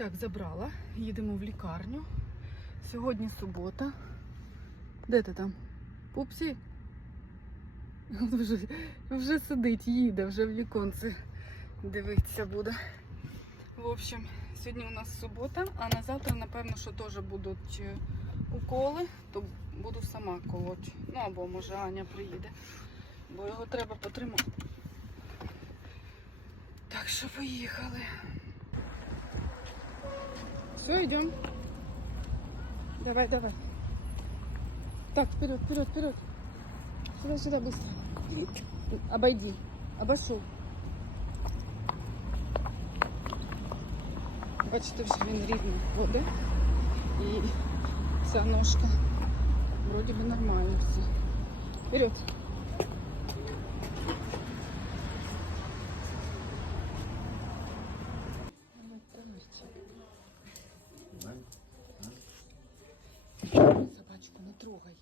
Так, забрала. Їдемо в лікарню. Сьогодні субота. Де ти там? Пупсі? Вже, вже сидить, їде, вже в віконці дивитися буде. В общем, сьогодні у нас субота, а на завтра, напевно, що теж будуть е, уколи, то буду сама колоть. Ну або може Аня приїде, бо його треба потримати. Так що поїхали. Все, идем. Давай, давай. Так, вперед, вперед, вперед. Сюда, сюда, быстро. Обойди. Обошел. Бачите, вже він рівно ходить. І ця ножка вроді би нормально все. Вперед. Собачку не трогай.